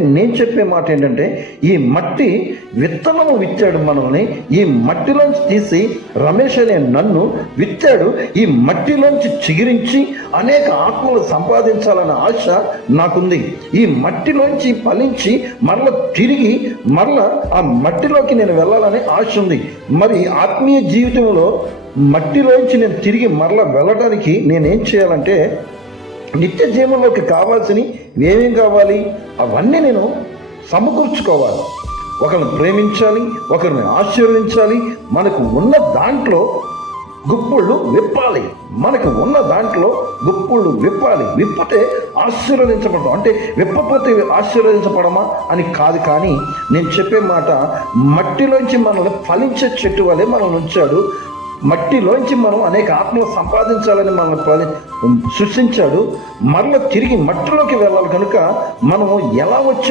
నేను చెప్పే మాట ఏంటంటే, ఈ మట్టి విత్తనము విత్తాడు మనల్ని. ఈ మట్టిలోంచి తీసి రమేష్ అనే నన్ను విత్తాడు. ఈ మట్టిలోంచి చిగిరించి అనేక ఆత్మలు సంపాదించాలన్న ఆశ నాకుంది. ఈ మట్టిలోంచి ఫలించి తిరిగి ఆ మట్టిలోకి నేను వెళ్ళాలనే ఆశ ఉంది. మరి ఆత్మీయ జీవితంలో మట్టిలోంచి నేను తిరిగి వెళ్ళడానికి నేనేం చేయాలంటే, నిత్య జీవంలోకి కావాల్సినవి ఏమేం కావాలి అవన్నీ నేను సమకూర్చుకోవాలి. ఒకరిని ప్రేమించాలి, ఒకరిని ఆశీర్వదించాలి. మనకు ఉన్న దాంట్లో గుప్పుళ్ళు విప్పాలి. విప్పితే ఆశీర్వదించబడతాం. అంటే విప్పపోతే ఆశీర్వదించబడమా అని కాదు. కానీ నేను చెప్పే మాట, మట్టిలోంచి మనల్ని ఫలించే చెట్టు వలె మనల్ని ఉంచాడు. మట్టిలోంచి మనం అనేక ఆత్మలు సంపాదించాలని మనల్ని సృష్టించాడు. తిరిగి మట్టిలోకి వెళ్ళాలి. కనుక మనము ఎలా వచ్చి